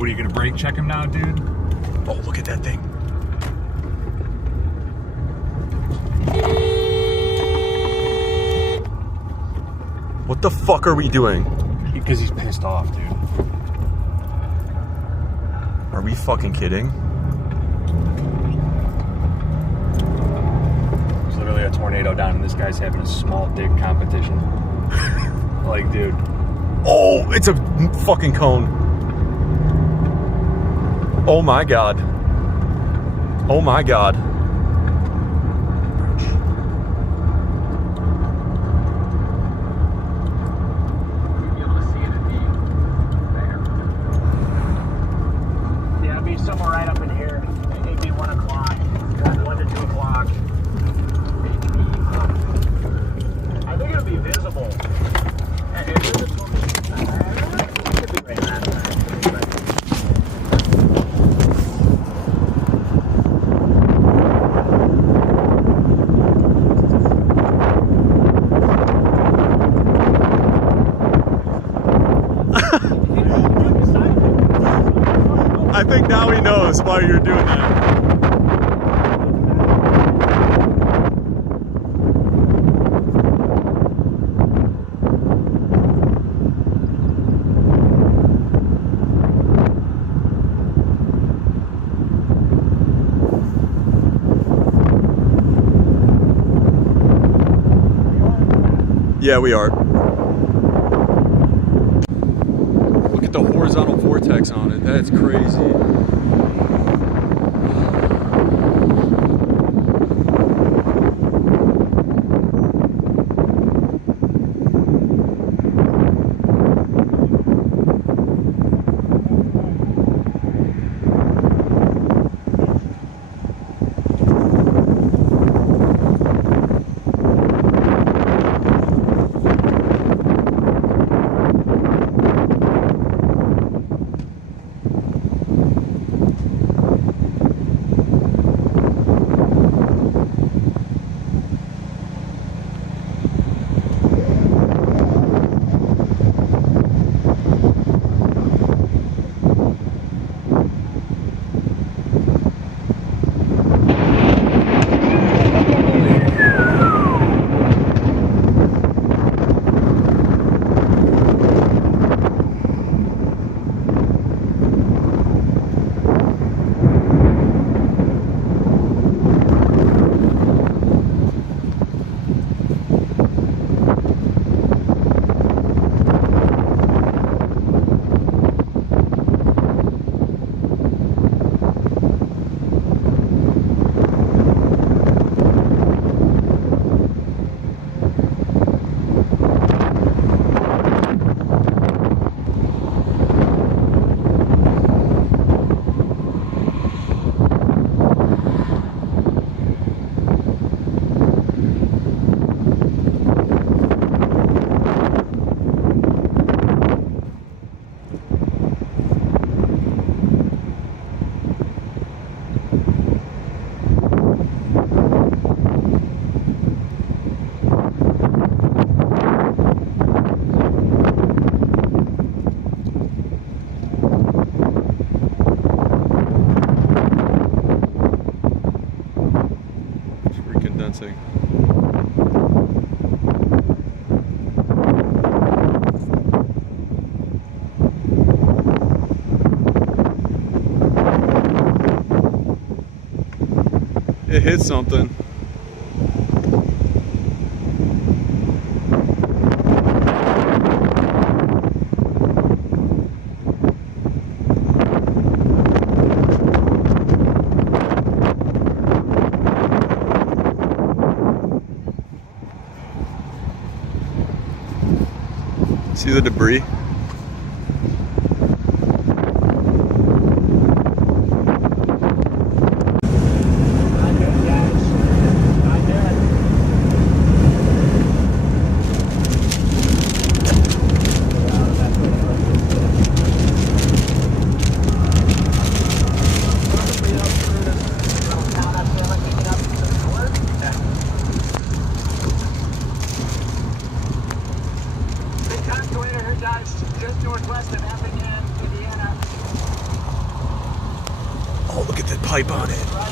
What, are you gonna brake check him now, dude? Oh, look at that thing. What the fuck are we doing? Because he's pissed off, dude. Are we fucking kidding? There's literally a tornado down and this guy's having a small dick competition. Like, dude. Oh, it's a fucking cone. Oh my god. Oh my god. Yeah, it'd be somewhere right up in here. It'd be 1 o'clock. 1 to 2 o'clock. I think it'll be visible. I think now he knows why you're doing that. Yeah, we are. Look at the horizontal vortex on it. That's crazy. Recondensing. It hit something. See the debris? Guys. pipe on it.